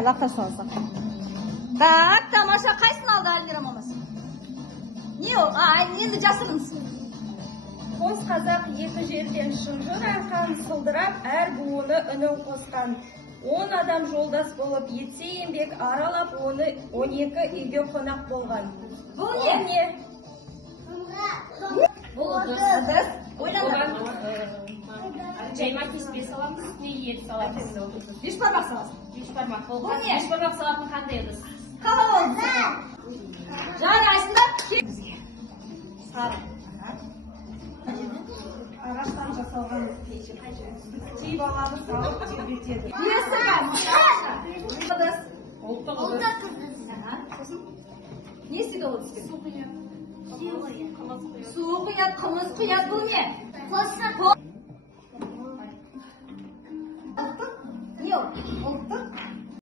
Lafta sorsak. Так, тамаша, қайсысын алды Әлмира мамасы? Не ол? Енді жасырыңыз. Қос қазақ екі жерден шынжыр арқан сылдырап, әр буыны үнін қосқан. 10 адам жолдас болып, етсе еңбек аралап, оны 12 үйге қонақ болған. Бұл не? Бұл Ыдыс. Ойланып. Жайма кеспе саламыз, не ет саламыз. Беш бармақ саласың. Беш бармақ. Бұл не? Беш бармақ салатын қандай ыдыс? Қалай ол? Жарайсыңдар. Бізге. Сары. Ағаштан жасалған кей баланы салып тербетеді. Несі бар? Ыдыс. Ұлттық ыдыс. Не істейді ол ыдыспен? Су құяды. Су құяды, қымыз құяды, бұл не?